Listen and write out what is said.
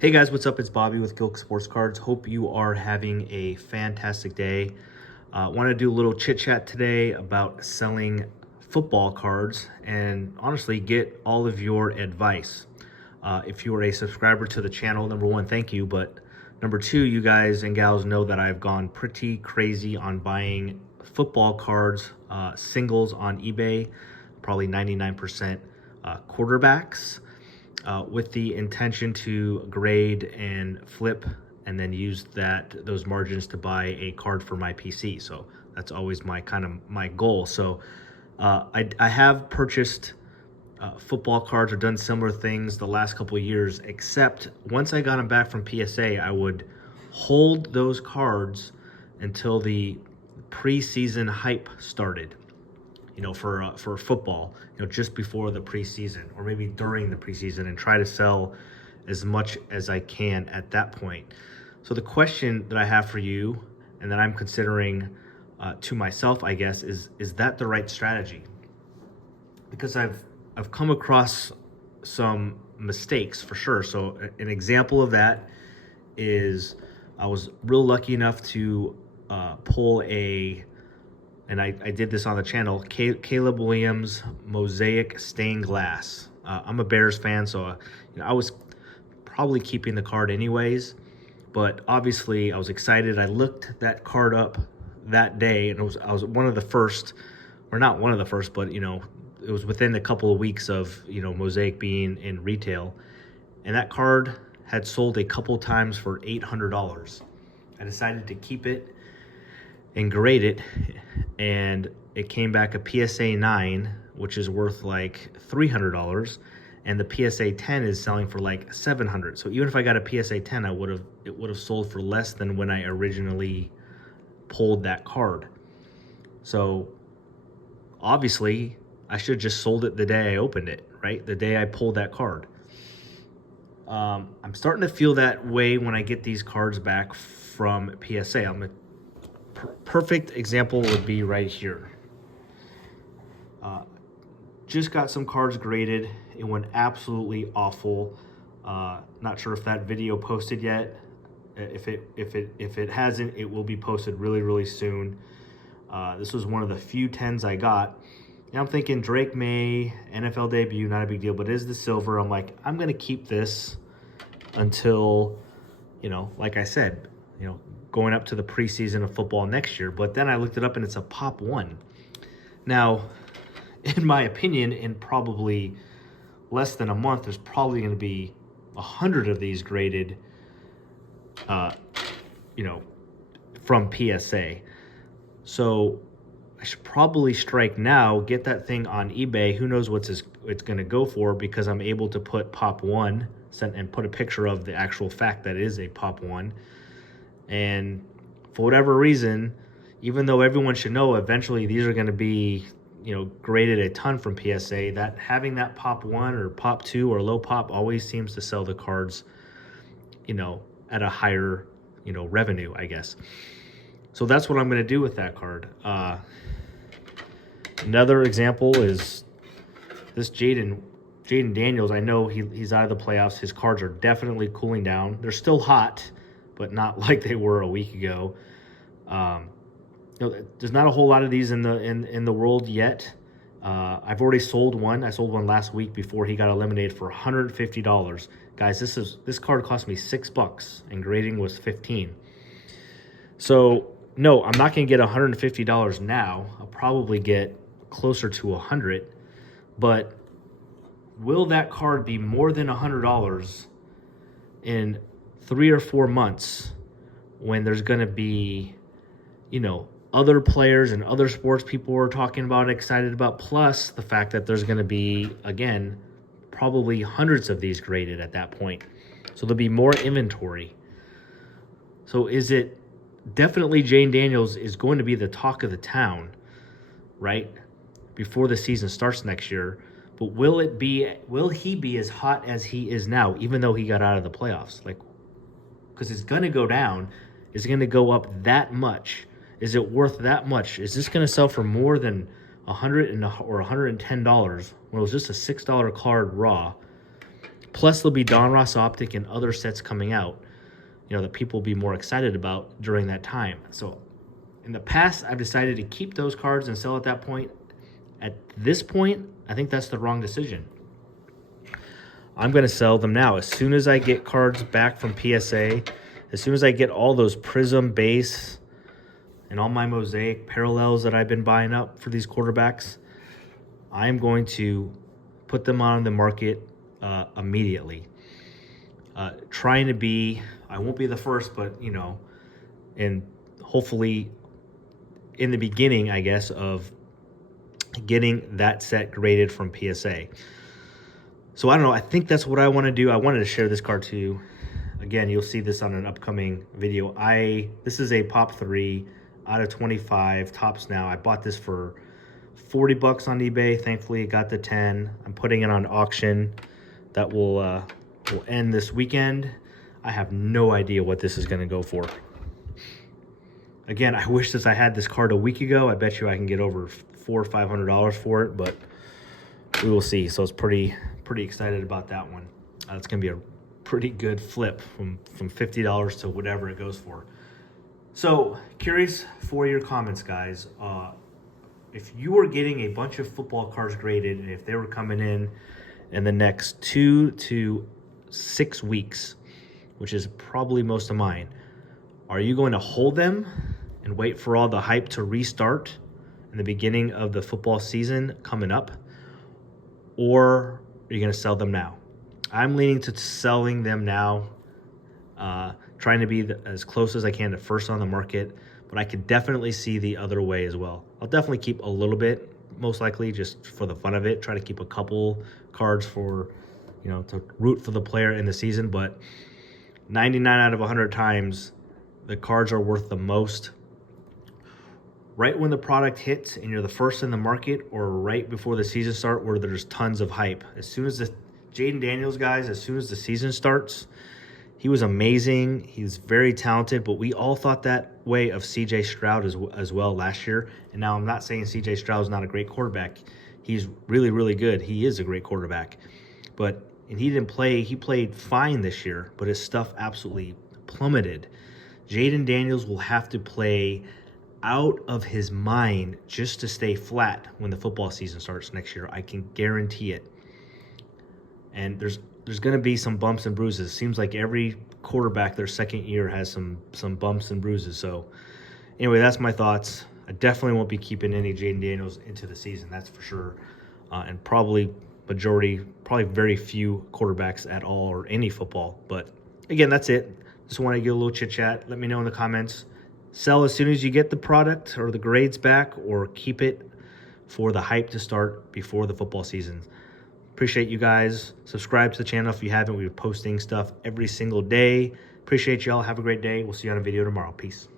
Hey guys, what's up? It's Bobby with Gilk Sports Cards. Hope you are having a fantastic day. Want to do a little chit chat today about selling football cards and honestly get all of your advice. If you are a subscriber to the channel, number one, thank you. But number two, you guys and gals know that I've gone pretty crazy on buying football cards, singles on eBay, probably 99% quarterbacks. With the intention to grade and flip and then use those margins to buy a card for my PC. So that's always my goal. So I have purchased football cards or done similar things the last couple of years, except once I got them back from PSA, I would hold those cards until the preseason hype started, for football, just before the preseason or maybe during the preseason, and try to sell as much as I can at that point. So the question that I have for you and that I'm considering to myself, I guess, is that the right strategy? Because I've come across some mistakes for sure. So an example of that is I was real lucky enough to pull and I did this on the channel, Caleb Williams Mosaic Stained Glass. I'm a Bears fan, so I was probably keeping the card anyways, but obviously I was excited. I looked that card up that day, and I was one of the first, or not one of the first, but it was within a couple of weeks of Mosaic being in retail, and that card had sold a couple times for $800. I decided to keep it and grade it, and it came back a PSA 9, which is worth like $300, and the PSA 10 is selling for like $700. So even if I got a PSA 10, it would have sold for less than when I originally pulled that card. So obviously I should have just sold it the day I opened it, right? The day I pulled that card. I'm starting to feel that way when I get these cards back from PSA. Perfect example would be right here. Just got some cards graded. It went absolutely awful. Not sure if that video posted yet. If it hasn't, it will be posted really soon. This was one of the few 10s I got. And I'm thinking Drake May, NFL debut, not a big deal, but it is the silver. I'm like, I'm gonna keep this until, like I said, going up to the preseason of football next year. But then I looked it up and it's a Pop 1. Now, in my opinion, in probably less than a month, there's probably going to be 100 of these graded, from PSA. So I should probably strike now, get that thing on eBay. Who knows what it's going to go for, because I'm able to put Pop 1 and put a picture of the actual fact that it is a Pop 1. And for whatever reason, even though everyone should know eventually these are going to be, graded a ton from PSA, that having that Pop 1 or Pop 2 or low pop always seems to sell the cards, at a higher, revenue, I guess. So that's what I'm going to do with that card. Another example is this Jayden Daniels. I know he's out of the playoffs. His cards are definitely cooling down. They're still hot, but not like they were a week ago. There's not a whole lot of these in the world yet. I've already sold one. I sold one last week before he got eliminated for $150. Guys, this card cost me $6 and grading was $15. So no, I'm not going to get $150 now. I'll probably get closer to $100. But will that card be more than $100 in 3 or 4 months when there's going to be, other players and other sports people are talking about, excited about, plus the fact that there's going to be, again, probably hundreds of these graded at that point. So there'll be more inventory. So is it definitely Jayden Daniels is going to be the talk of the town, right, before the season starts next year? But will he be as hot as he is now, even though he got out of the playoffs? Because it's going to go down. Is it going to go up that much? Is it worth that much? Is this going to sell for more than $100 or $110 when it was just a $6 card raw? Plus, there'll be Don Ross Optic and other sets coming out, that people will be more excited about during that time. So in the past, I've decided to keep those cards and sell at that point. At this point, I think that's the wrong decision. I'm going to sell them now. As soon as I get cards back from PSA, as soon as I get all those Prism base and all my Mosaic parallels that I've been buying up for these quarterbacks, I'm going to put them on the market immediately. Trying to be, I won't be the first, but, and hopefully in the beginning, I guess, of getting that set graded from PSA. So I don't know. I think that's what I want to do. I wanted to share this card to you. Again, you'll see this on an upcoming video. This is a Pop 3 out of 25 Tops now. I bought this for $40 on eBay. Thankfully, it got the 10. I'm putting it on auction. That will end this weekend. I have no idea what this is going to go for. Again, I wish I had this card a week ago. I bet you I can get over $400 or $500 for it, but we will see. So it's pretty excited about that one. It's going to be a pretty good flip from $50 to whatever it goes for. So curious for your comments, guys. If you were getting a bunch of football cards graded, and if they were coming in the next 2 to 6 weeks, which is probably most of mine, are you going to hold them and wait for all the hype to restart in the beginning of the football season coming up? Or are you going to sell them now? I'm leaning to selling them now, trying to be as close as I can to first on the market, but I could definitely see the other way as well. I'll definitely keep a little bit, most likely just for the fun of it, try to keep a couple cards for, to root for the player in the season, but 99 out of 100 times, the cards are worth the most right when the product hits and you're the first in the market, or right before the season start where there's tons of hype. As soon as the Jayden Daniels, guys, as soon as the season starts, he was amazing. He's very talented, but we all thought that way of C.J. Stroud as well last year. And now I'm not saying C.J. Stroud is not a great quarterback. He's really, really good. He is a great quarterback. And he didn't play. He played fine this year, but his stuff absolutely plummeted. Jayden Daniels will have to play out of his mind just to stay flat when the football season starts next year. I can guarantee it. And there's going to be some bumps and bruises. It seems like every quarterback their second year has some bumps and bruises. So anyway, that's my thoughts. I definitely won't be keeping any Jayden Daniels into the season, that's for sure. And probably very few quarterbacks at all, or any football. But again, that's it. Just want to get a little chit chat. Let me know in the comments. Sell as soon as you get the product or the grades back, or keep it for the hype to start before the football season. Appreciate you guys. Subscribe to the channel if you haven't. We're posting stuff every single day. Appreciate y'all. Have a great day. We'll see you on a video tomorrow. Peace.